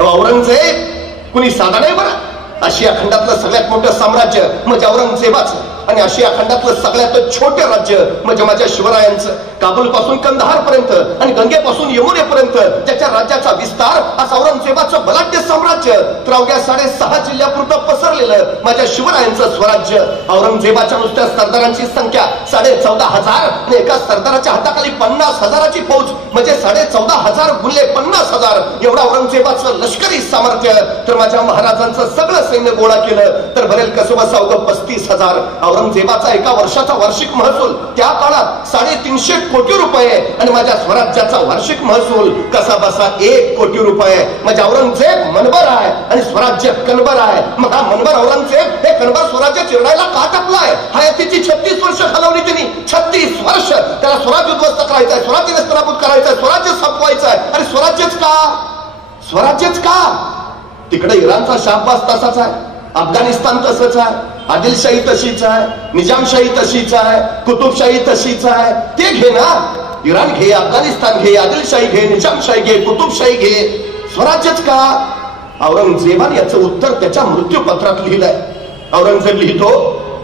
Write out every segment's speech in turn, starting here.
औरंगजेब कुणी साधा नाही बरं. आशिया खंडातलं सगळ्यात मोठं साम्राज्य म्हणजे औरंगजेबाचं आणि आशिया खंडातलं सगळ्यात छोटे राज्य म्हणजे माझ्या शिवरायांचं. काबूल पासून कंदहार पर्यंत आणि गंगेपासून यमुनेपर्यंत ज्याच्या राज्याचा विस्तार आज औरंगजेबाचं बलाढ्य साम्राज्य तर अवघ्या 6.5 जिल्ह्यापुरतं पसरलेलं माझ्या शिवरायांचं स्वराज्य. औरंगजेबाच्या नुसत्या सरदारांची संख्या 14,500 आणि एका सरदाराच्या हाताखाली 50,000ची फौज म्हणजे 14,500 गुणिले 50,000 एवढा औरंगजेबाचं लष्करी सामर्थ्य. तर माझ्या महाराजांचं सगळं सैन्य गोळा केलं तर भरेल कसं बसा अवघं 35,000. औरंगजेबाचा एका वर्षाचा वार्षिक महसूल त्या काळात 350 कोटी रुपये आणि माझ्या स्वराज्याचा वार्षिक महसूल कसा बसा 1 कोटी रुपये. म्हणजे औरंगजेब मनबर आहे आणि स्वराज्य कणबर आहे. मग हा मनबर औरंगजेब हे कणबर स्वराज्य चिरडायला का टाकलाय? हयातीची 36 वर्ष घालवली त्यांनी. 36 वर्ष त्याला स्वराज्य उद्ध्वस्त करायचंय, स्वराज्य नस्तनाबूत करायचंय, स्वराज्य संपवायचंय. आणि स्वराज्यच का? स्वराज्यच का? तिकडे इराणचा शाहबाज तसाच आहे, अफगाणिस्तान तसंच आहे, आदिलशाही तशीच आहे, निजामशाही तशीच आहे, कुतुबशाही तशीच आहे. ते घे ना, इराण घे, अफगाणिस्तान घे, आदिलशाही घे, निजामशाही घे, कुतुबशाही घे. स्वराज्यच का? औरंगजेबाने याचं उत्तर त्याच्या मृत्यूपत्रात लिहिलंय. औरंगजेब लिहितो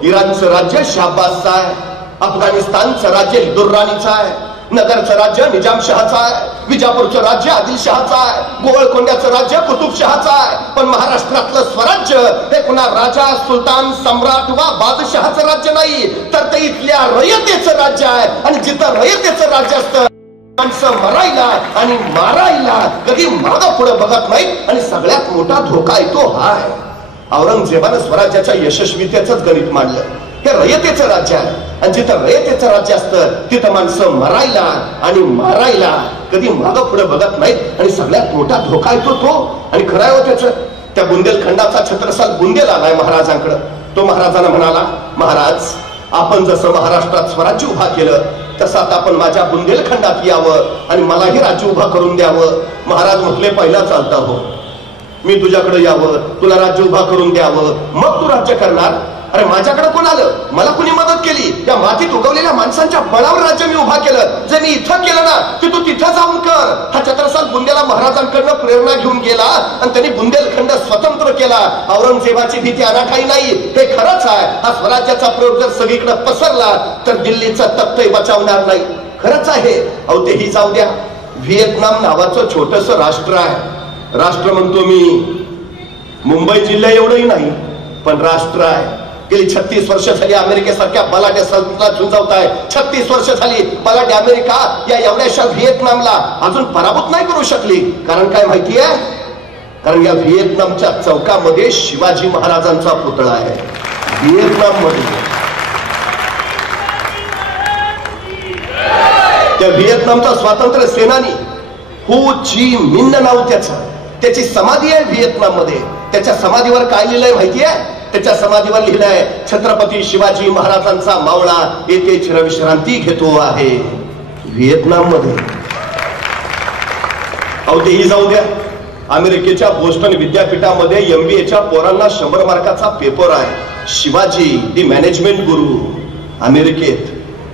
इराणचं राज्य शाहबाजचं आहे, अफगाणिस्तानचं राज्य दुर्राणीचं आहे, नगरचं राज्य निजामशहाचं आहे, विजापूरचं राज्य आदिलशहाचं आहे, गोवळकोंड्याचं राज्य कुतुबशहाचं आहे. पण महाराष्ट्रातलं स्वराज्य हे पुन्हा राजा, सुलतान, सम्राट वा बादशहाचं राज्य नाही तर ते इथल्या रयतेचं राज्य आहे. आणि जिथं रयतेचं राज्य असतं माणसं मरायला आणि मारायला कधी मागं पुढे बघत नाही. आणि सगळ्यात मोठा धोका येतो हाय. औरंगजेबानं स्वराज्याच्या यशस्वीतेचंच गणित मांडलं. हे रयतेचं राज्य आहे आणि जिथं रयतेचं राज्य असतं तिथं माणसं मरायला आणि मारायला कधी मागं पुढे बघत नाहीत. आणि सगळ्यात मोठा धोका येतो तो. आणि खरं आहे त्याचं. त्या बुंदेलखंडाचा छत्रसाल बुंदेल आलाय महाराजांकडे. तो महाराजांना म्हणाला, महाराज आपण जसं महाराष्ट्रात स्वराज्य उभा केलं तसं आता आपण माझ्या बुंदेलखंडात यावं आणि मलाही राज्य उभा करून द्यावं. महाराज म्हटले, पहिला चालता हो, मी तुझ्याकडे यावं, तुला राज्य उभा करून द्यावं, मग तू राज्य करणार. अरे माझ्याकडे कोण आलं? मला कुणी मदत केली? त्या मातीत उगवलेल्या माणसांच्या बळावर राज्य मी उभा केलं. जे मी इथं केलं ना ते तू तिथं जाऊन कर. हा छत्रसाल बुंदेला महाराजांकडनं प्रेरणा घेऊन गेला आणि त्यांनी बुंदेलखंड स्वतंत्र केला. औरंगजेबाची भीती अनाठाई नाही, हे खरंच आहे. हा स्वराज्याचा प्रयोग जर सगळीकडे पसरला तर दिल्लीचा तख्तही बचावणार नाही. खरंच आहे. अहो तेही जाऊ द्या. व्हिएतनाम नावाचं छोटस राष्ट्र आहे. राष्ट्र म्हणतो मी, मुंबई जिल्हा एवढंही नाही पण राष्ट्र आहे. गेली 36 वर्ष झाली अमेरिकेसारख्या बलाढ्य सत्तेला झुंजवताय. 36 वर्ष झाली बलाढ्य अमेरिका या एवढ्याशा व्हिएतनामला अजून पराभूत नाही करू शकली. कारण काय माहितीये? कारण या व्हिएतनामच्या चौकामध्ये शिवाजी महाराजांचा पुतळा आहे. व्हिएतनाम मध्ये त्या व्हिएतनामचा स्वातंत्र्य सेनानी हो ची मिन्न नाव त्याचं, त्याची समाधी आहे व्हिएतनाम मध्ये. त्याच्या समाधीवर काय लिहिलंय माहितीये? त्याच्या समाधीवर लिहिलंय, छत्रपती शिवाजी महाराजांचा मावळा येथे चिरविश्रांती घेतो आहे. व्हिएतनाम मध्ये. अहो तेही जाऊ द्या. अमेरिकेच्या बोस्टन विद्यापीठामध्ये MBAच्या पोरांना 100 मार्काचा पेपर आहे. शिवाजी दी मॅनेजमेंट गुरु अमेरिकेत.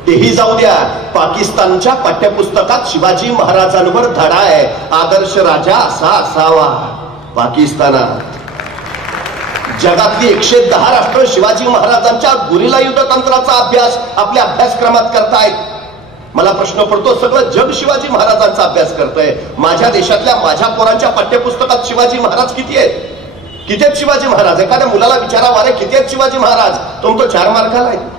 तेही जाऊ द्या. पाकिस्तानच्या पाठ्यपुस्तकात शिवाजी महाराजांवर धडा आहे, आदर्श राजा असा असावा. पाकिस्तानात जगातली 110 राष्ट्र शिवाजी महाराजांच्या गुरिला युद्ध तंत्राचा अभ्यास आपल्या अभ्यासक्रमात करतायत. मला प्रश्न पडतो, सगळं जग शिवाजी महाराजांचा अभ्यास करतंय. माझ्या देशातल्या माझ्या पोरांच्या पाठ्यपुस्तकात शिवाजी महाराज किती आहेत? किती आहेत शिवाजी महाराज? एखाद्या मुलाला विचारावा, रे किती आहेत शिवाजी महाराज? तो 4 मार्काला आहे.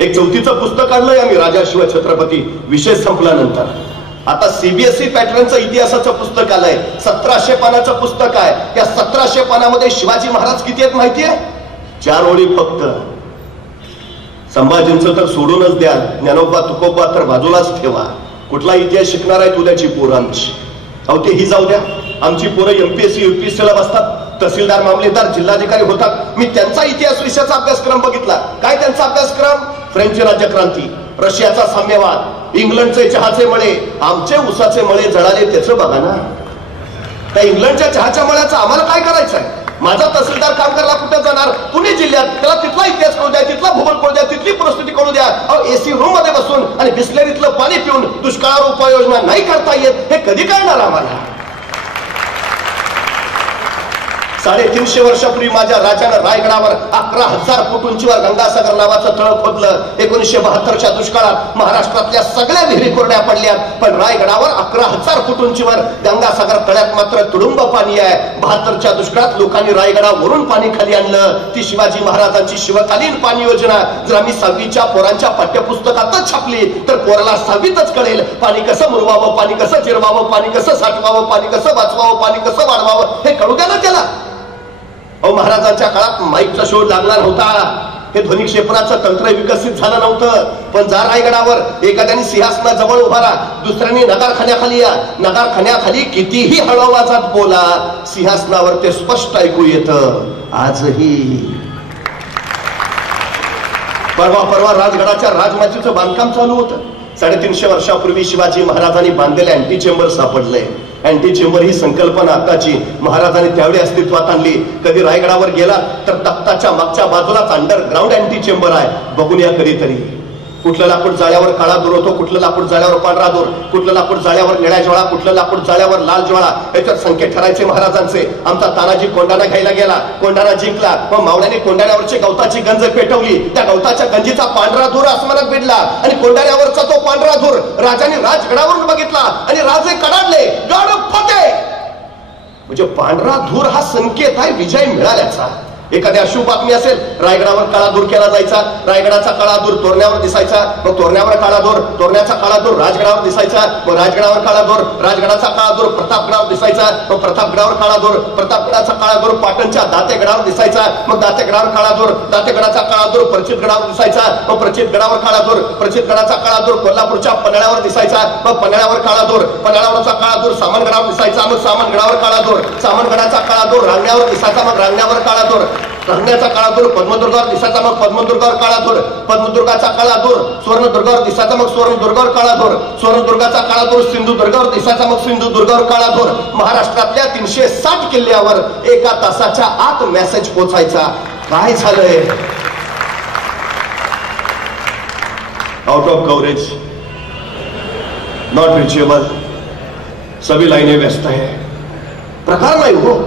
एक 4थीचं पुस्तक काढलंय आम्ही, राजा शिव छत्रपती. विषय संपल्यानंतर आता CBSE पॅटर्नचं इतिहासाचं पुस्तक आलंय. 1700 पानाचं पुस्तक आहे. या 1700 पानामध्ये शिवाजी महाराज किती आहेत माहितीये? 4 ओळी फक्त. संभाजींचं तर सोडूनच द्या, ज्ञानोबा तुकोबा तर बाजूलाच ठेवा. कुठला इतिहास शिकणार आहे तुझ्याची पोरं आमची? अहो तेही जाऊ द्या. आमची पोरं MPSC UPSC ला बसतात, तहसीलदार, मामलेदार, जिल्हाधिकारी होतात. मी त्यांचा इतिहास विषयाचा अभ्यासक्रम बघितला. काय त्यांचा अभ्यासक्रम? फ्रेंच राज्यक्रांती, रशियाचा साम्यवाद, इंग्लंडचे चहाचे मळे, आमचे उसाचे मळे जळाले त्याचं बघा ना. त्या इंग्लंडच्या चहाच्या मळ्याचं आम्हाला काय करायचं आहे? माझा तहसीलदार काम करायला कुठे जाणार? पुणे जिल्ह्यात. त्याला तिथला इतिहास कळू द्या, तिथला भूगोल कळू द्या, तिथली परिस्थिती कळू द्या. AC रूम मध्ये बसून आणि बिस्लेरीतलं पाणी पिऊन दुष्काळावर उपाययोजना नाही करता येत, हे कधी कळणार आम्हाला? 350 वर्षापूर्वी माझ्या राजानं रायगडावर 11,000 फूट उंचीवर गंगासागर नावाचं तळ खोदलं. 1972च्या दुष्काळात महाराष्ट्रातल्या सगळ्या विहिरी कोरड्या पडल्या, पण रायगडावर 11,000 फूट उंचीवर गंगासागर तळ्यात मात्र तुडुंब पाणी आहे. 72च्या दुष्काळात लोकांनी रायगडावरून पाणी खाली आणलं. ती शिवाजी महाराजांची शिवकालीन पाणी योजना जर आम्ही 6वीच्या पोरांच्या पाठ्यपुस्तकातच छापली तर पोराला 6वीतच कळेल पाणी कसं मुरवावं, पाणी कसं जिरवावं, पाणी कसं साठवावं, पाणी कसं वाचवावं, पाणी कसं वाढवावं हे कळू द्या ना त्याला. अहो, महाराजांच्या काळात माईकचा शोध लागला नव्हता, हे ध्वनी क्षेपणाचं तंत्र विकसित झालं नव्हतं. पण जा रायगडावर एखाद्याने सिंहासनाजवळ उभा राहा, दुसऱ्याने नगारखान्याखाली या, नगारखान्याखाली कितीही हळू आवाजात बोला, सिंहासनावर ते स्पष्ट ऐकू येतं. आजही परवा राजगडाच्या राजमाचीचं बांधकाम चालू होतं. 350 वर्षापूर्वी शिवाजी महाराजांनी बांधलेलं अँटी चेंबर सापडलंय. अँटी चेंबर ही संकल्पना आताची, महाराजांनी त्यावेळी अस्तित्वात आणली. कधी रायगडावर गेला तर तख्ताच्या मागच्या बाजूलाच अंडरग्राऊंड अँटी चेंबर आहे, बघून या कधीतरी. कुठलं लाकूड जाळ्यावर काळा दूर होतो, कुठलं लाकूड जाळ्यावर पांढरा दूर, कुठलं लाकूड जाळ्यावर निळ्या ज्वाळा, कुठलं लाकूड जाळ्यावर लाल ज्वाळा, याच्यात संकेत ठरायचे महाराजांचे. आमचा तानाजी कोंडाणा घ्यायला गेला, कोंडाणा जिंकला, मग मावळ्याने कोंडाण्यावरची गवताची गंज पेटवली, त्या गवताच्या गंजीचा पांढरा धूर आसमानात भिडला आणि कोंडाण्यावरचा तो पांढरा धूर राजाने राजगडावरून बघितला आणि राजे कडाडले, गड फते. म्हणजे पांढरा धूर हा संकेत आहे विजय मिळाल्याचा. एखादी अशुभ बातमी असेल, रायगडावर काळा दूर केला जायचा, रायगडाचा काळा दूर तोरण्यावर दिसायचा, मग तोरण्यावर काळा दूर, तोरण्याचा काळा दूर राजगडावर दिसायचा, मग राजगडावर काळा दूर, राजगडाचा काळा दूर प्रतापगडावर दिसायचा, मग प्रतापगडावर काळा दूर, प्रतापगडाचा काळा दूर पाटणच्या दातेगडावर दिसायचा, मग दातेगडावर काळा दूर, दातेगडाचा काळा दूर प्रचितगडावर दिसायचा, मग प्रचितगडावर काळा दूर, प्रचितगडाचा काळा दूर कोल्हापूरच्या पन्हाळ्यावर दिसायचा, मग पन्हाळ्यावर काळा दूर, पन्हाळ्यावरचा काळा दूर सामनगडावर दिसायचा, मग सामनगडावर काळा दूर, सामनगडाचा काळा दूर रांगण्यावर दिसायचा, मग रांगण्यावर काळा दूर, रांगण्याचा काळा दूर पद्मदुर्गावर दिसायचा, मग पद्मदुर्गावर काळा दूर, पद्मदुर्गाचा काळा दूर सुवर्णदुर्गावर दिसायचा, मग सुवर्णदुर्गावर काळा दूर, सुवर्णदुर्गाचा काळा दूर सिंधुदुर्गावर दिसायचा, मग सिंधुदुर्गावर काळा दूर. महाराष्ट्रातल्या 360 किल्ल्यावर 1 तासाच्या आत मेसेज पोचायचा. काय झालंय? Out of coverage, not reachable, सभी लाईने व्यस्त आहे. प्रकार नाही हो.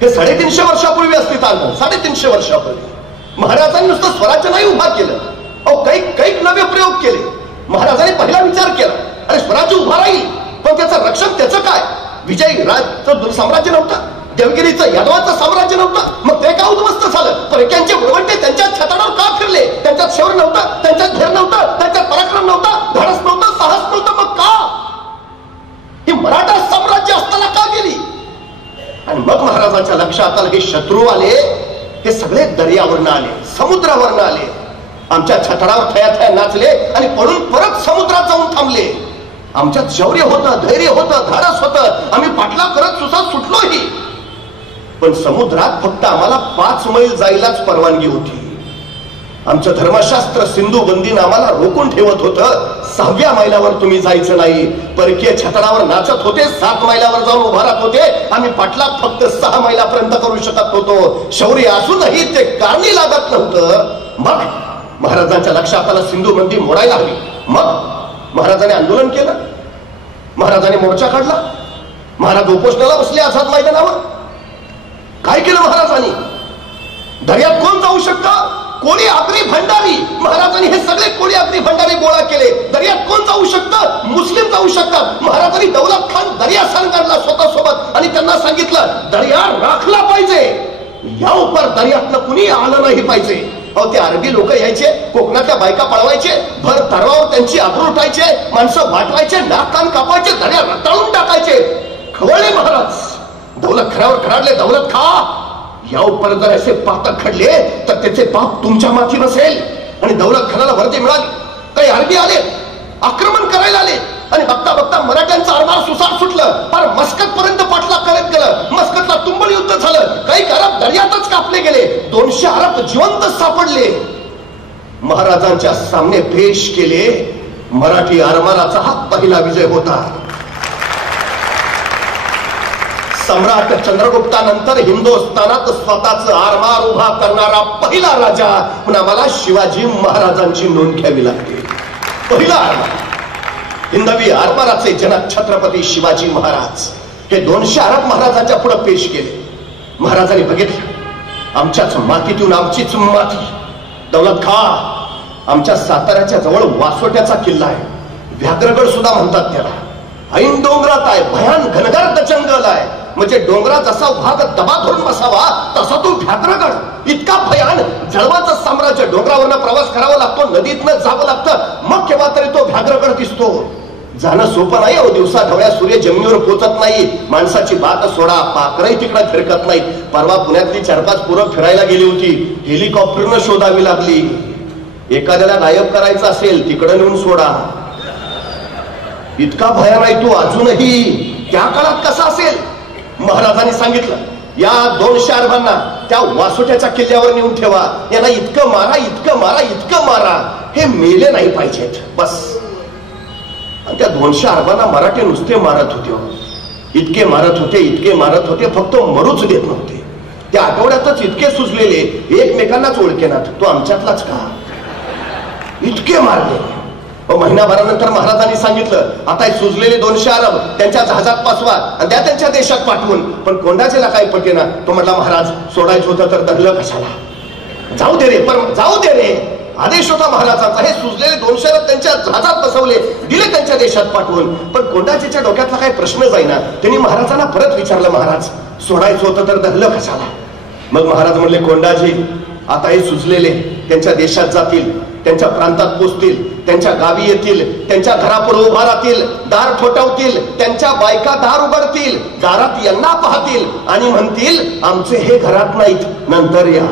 हे 350 वर्षापूर्वी अस्तित्वात आलं. 350 वर्षापूर्वी महाराजांनी नुसतं स्वराज्य नाही उभा केलं, अहो काही नवे प्रयोग केले. महाराजांनी पहिला विचार केला, अरे स्वराज्य उभा राहील, पण त्याचं रक्षण त्याचं काय? विजयी राजचं साम्राज्य नव्हतं, देवगिरीचं यादवाचं साम्राज्य नव्हतं, मग ते का उद्ध्वस्त झालं? परक्यांचे वळवंटे त्यांच्या छताडावर का फिरले? त्यांच्यात शौर्य नव्हतं, त्यांच्यात धैर्य नव्हतं, त्यांच्यात पराक्रम नव्हता, धाडस नव्हतं, साहस नव्हतं, मग का ही मराठा साम्राज्य असताना का गेली? आणि मग महाराजांच्या लक्षात आलं, हे शत्रू आले, हे सगळे दर्यावरनं आले, समुद्रावरनं आले, आमच्या छतडावर थया नाचले आणि पळून परत समुद्रात जाऊन थांबले. आमच्यात शौर्य होतं, धैर्य होतं, धाडस होतं, आम्ही पाठला करत सुसात सुटलोही, पण समुद्रात फक्त आम्हाला 5 मैल जायलाच परवानगी होती. आमचं धर्मशास्त्र सिंधू बंदीनं आम्हाला रोखून ठेवत होतं. 6व्या मैलावर तुम्ही जायचं नाही. परकीय छतडावर नाचत होते, 7 मैलावर जाऊन उभा राहत होते. आम्ही पाठलाग फक्त 6 मैलापर्यंत करू शकत होतो. शौर्य असूनही ते कारणी लागत नव्हतं. मग महाराजांच्या लक्षात आलं, सिंधू बंदी मोडायला हवी. मग महाराजांनी आंदोलन केलं, महाराजांनी मोर्चा काढला, महाराज उपोषणाला बसले आझाद मैदानावर. काय केलं महाराजांनी? दर्यात कोण जाऊ शकतं? कोळी अग्नी भंडारी. महाराजांनी हे सगळे कोळी अग्नी भंडारी गोळा केले. दर्यात कोण जाऊ शकतं? मुस्लिम जाऊ शकतात. महाराजांनी दौलत खान दर्या सांगायला स्वतः सोबत आणि त्यांना सांगितलं, दर्या राखला पाहिजे, या उपर दर्यातनं कुणी आलं नाही पाहिजे. अहो, ते अरबी लोक यायचे, कोकणातल्या बायका पळवायचे, भर तर्वावर त्यांची आबरू उठायचे, माणसं वाटवायचे, नाक कान कापायचे, दर्या रताळून टाकायचे. खवळले महाराज, दौलत खानावर खराडले. दौलत खा, या उपर जर असे पातक घडले तर त्याचे पाप तुमच्या माथी नसेल. आणि दौलत खानाला वर्दी मिळाली. काही अरबी आले, आक्रमण करायला आले आणि बघता बघता मराठ्यांचं आरमार सुसाट सुटलं. फार मस्कत पर्यंत पाठलाग करत गेलं. मस्कतला तुंबळ युद्ध झालं. काही अरब दर्यातच कापले गेले. 200 अरब जिवंत सापडले. महाराजांच्या सामने पेश केले. मराठी आरमाराचा हा पहिला विजय होता. सम्राट चंद्रगुप्तानंतर हिंदुस्थानात स्वतःच आरमार उभा करणारा पहिला राजा म्हणून आम्हाला शिवाजी महाराजांची नोंद घ्यावी लागते. पहिला आरमार, हिंदवी आरमाराचे जनक छत्रपती शिवाजी महाराज हे 200 अरब महाराजांच्या पुढे पेश केले. महाराजांनी बघितलं आमच्याच मातीतून आमचीच माती. दौलत खा आमच्या साताऱ्याच्या जवळ वासोट्याचा किल्ला आहे, व्याघ्रगड सुद्धा म्हणतात त्याला. ऐन डोंगरात आहे, भयान घनगर्द जंगल आहे. म्हणजे डोंगरात जसा भाग दबा धरून बसावा तसा तो व्याघ्रगड इतका भयान. जळवाचं साम्राज्य. डोंगरावरनं प्रवास करावा लागतो, नदीतनं जावं लागतं, मग केव्हा तरी तो व्याघ्रगड दिसतो. जाणं सोपं नाही हो. दिवसा ढवळ्या सूर्य जमिनीवर पोचत नाही. माणसाची बात सोडा, पाखरही तिकडे फिरकत नाही. परवा पुण्यातली 4-5 पोरं फिरायला गेली होती, हेलिकॉप्टरनं शोधावी लागली. एखाद्याला गायब करायचं असेल तिकडे नेऊन सोडा. इतका भयान आहे तो अजूनही. त्या काळात कसा असेल? महाराजांनी सांगितलं या 200 अरबांना त्या वासोट्याच्या किल्ल्यावर नेऊन ठेवा. यांना इतकं मारा, इतकं मारा, इतकं मारा, हे मेले नाही पाहिजेत बस. आणि त्या 200 अरबांना मराठी नुसते मारत होते, इतके मारत होते, इतके मारत होते, फक्त मरूच देत नव्हते. त्या आठवड्यातच इतके सुचलेले एकमेकांनाच ओळखेनात तो आमच्यातलाच का, इतके मारले. महिनाभरानंतर महाराजांनी सांगितलं आता हे सुजलेले 200 अरब त्यांच्या जहाजात पाचवा आणि त्या त्यांच्या देशात पाठवून. पण कोंडाचेला काही पटेना. तो म्हटला महाराज सोडायचं होतं तर धरलं कशाला, जाऊ दे रे, पण जाऊ दे रे. आदेश होता महाराजांचा. हे सुजलेले 200 अरब त्यांच्या जहाजात बसवले, दिले त्यांच्या देशात पाठवून. पण कोंडाचेच्या डोक्यातला काही प्रश्न जाईना. त्यांनी महाराजांना परत विचारलं महाराज सोडायचं होतं तर धरलं कशाला. मग महाराज म्हणले कोंडाजी आता हे सुजलेले त्यांच्या देशात जातील, त्यांच्या प्रांतात पोचतील, त्यांच्या गावी येतील, त्यांच्या घरापुढे उभा राहतील, दार ठोठावतील, त्यांच्या बायका दार उघडतील, दारात यांना पाहतील आणि म्हणतील आमचे हे घरात नाहीत, नंतर या.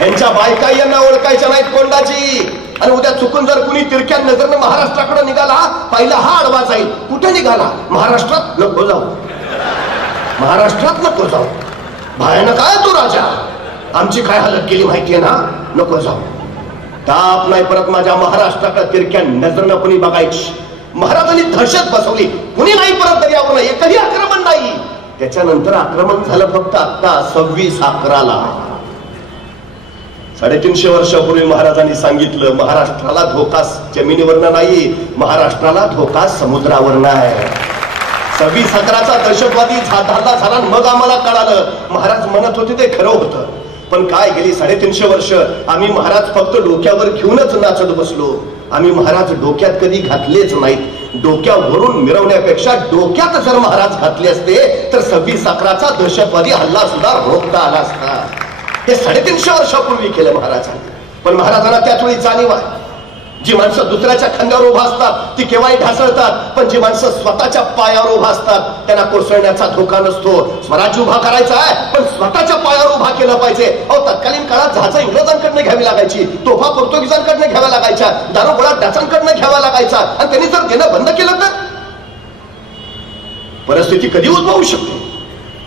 यांच्या बायका यांना ओळखायच्या नाहीत कोंडाजी. आणि उद्या चुकून जर कुणी तिरक्या नजरनं महाराष्ट्राकडे निघाला, पहिला हा आडवा जाईल. कुठे निघाला? महाराष्ट्रात नको जाऊ, महाराष्ट्रात नको जाऊ. भयानक आहे तो राजा, आमची काय हालत केली माहितीये ना, नको जाऊ. ताप नाही परत माझ्या महाराष्ट्राकडे तिरक्या नजरनं कुणी बघायची. महाराजांनी दहशत बसवली, कुणी नाही परत दर्यावर, एकही आक्रमण नाही. त्याच्यानंतर आक्रमण झालं फक्त आता 26/11ला. 350 वर्षापूर्वी महाराजांनी सांगितलं महाराष्ट्राला धोका जमिनीवरनं नाही, महाराष्ट्राला धोका समुद्रावरनं आहे. 26/11चा दहशतवादी धाडला झाला. मग आम्हाला कळालं महाराज म्हणत होते ते खरं होतं. पण काय गेली 350 वर्ष आम्ही महाराज फक्त डोक्यावर घेऊनच नाचत बसलो. आम्ही महाराज डोक्यात कधी घातलेच नाहीत. डोक्यावरून मिरवण्यापेक्षा डोक्यात जर महाराज घातले असते तर 26/11चा दहशतवादी हल्ला सुद्धा रोखता आला असता. हे 350 वर्षापूर्वी केलं महाराजांनी. पण महाराजांना त्याच वेळी जाणीव आहे जी माणसं दुसऱ्याच्या खांद्यावर उभा असतात ती केव्हाही ढासळतात, पण जी माणसं स्वतःच्या पायावर उभा असतात त्यांना कोसळण्याचा धोका नसतो. स्वराज्य उभा करायचा आहे पण स्वतःच्या पायावर उभा केलं पाहिजे. अहो तत्कालीन काळात जहाजं इंग्रजांकडनं घ्यावी लागायची, तोफा पोर्तुगीजांकडनं घ्याव्या लागायच्या, दारुगोळा डचांकडनं घ्यावा लागायचा. आणि त्यांनी जर देणं बंद केलं तर परिस्थिती कधी उद्भवू शकते.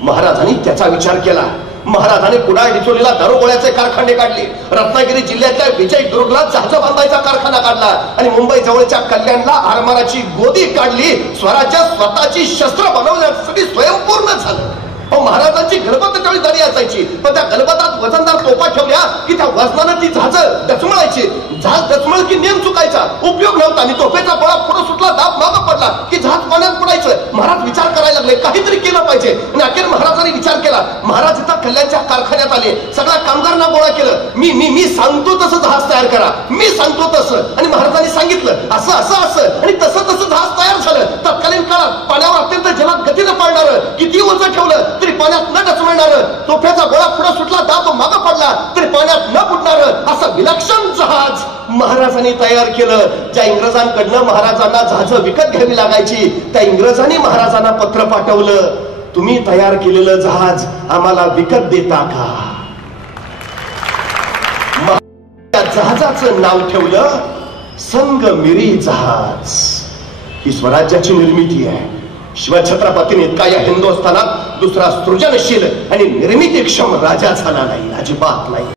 महाराजांनी त्याचा विचार केला. महाराजांनी कुडाळ डिचोलीला दारुगोळ्याचे कारखाने काढले, रत्नागिरी जिल्ह्यातल्या विजयदुर्गला जहाज बांधायचा कारखाना काढला आणि मुंबई जवळच्या कल्याणला आरमाराची गोदी काढली. स्वराज्य स्वतःची शस्त्र बनवण्यासाठी स्वयंपूर्ण झालं. महाराजांची गलबत त्यावेळी दरी असायची, पण त्या गलबतात वजनदार तोफा ठेवल्या की त्या वजनानं ती जहाज डचमळायची. जहाज डचमळ की नेम चुकायचा, उपयोग नव्हता. आणि तोफेचा गोळा पुढे सुटला, दाब मागं पडला की जहाज पाण्यात पडायचं. महाराज विचार करायला लागले काहीतरी केलं पाहिजे. आणि अखेर महाराजांनी विचार केला. महाराज इथं कल्याणच्या कारखान्यात आले, सगळ्या कामगारांना गोळा केलं. मी सांगतो तसं जहाज तयार करा, मी सांगतो तसं. आणि महाराजांनी सांगितलं असं असं असं आणि तसं तसं जहाज तयार झालं. तत्कालीन काळात पाण्यावर अत्यंत जलद गतीनं पडणार, किती वजन ठेवलं तरी पाण्यात न डचमळणार, तोफ्याचा गोळा पुढे सुटला, दाब मागं पडला तरी पाण्यात न बुडणार, असं विलक्षण जहाज महाराजांनी तयार केलं. ज्या इंग्रजांकडनं महाराजांना जहाज विकत घ्यावी लागायची त्या इंग्रजांनी महाराजांना पत्र पाठवलं, तुम्ही तयार केलेलं जहाज आम्हाला विकत देता का? त्या जहाजाचं नाव ठेवलं संगमिरी जहाज. ही स्वराज्याची निर्मिती आहे. शिवछत्रपतीने इतका या हिंदुस्थानात दुसरा सृजनशील आणि निर्मितीक्षम राजा झाला नाही, अजिबात नाही.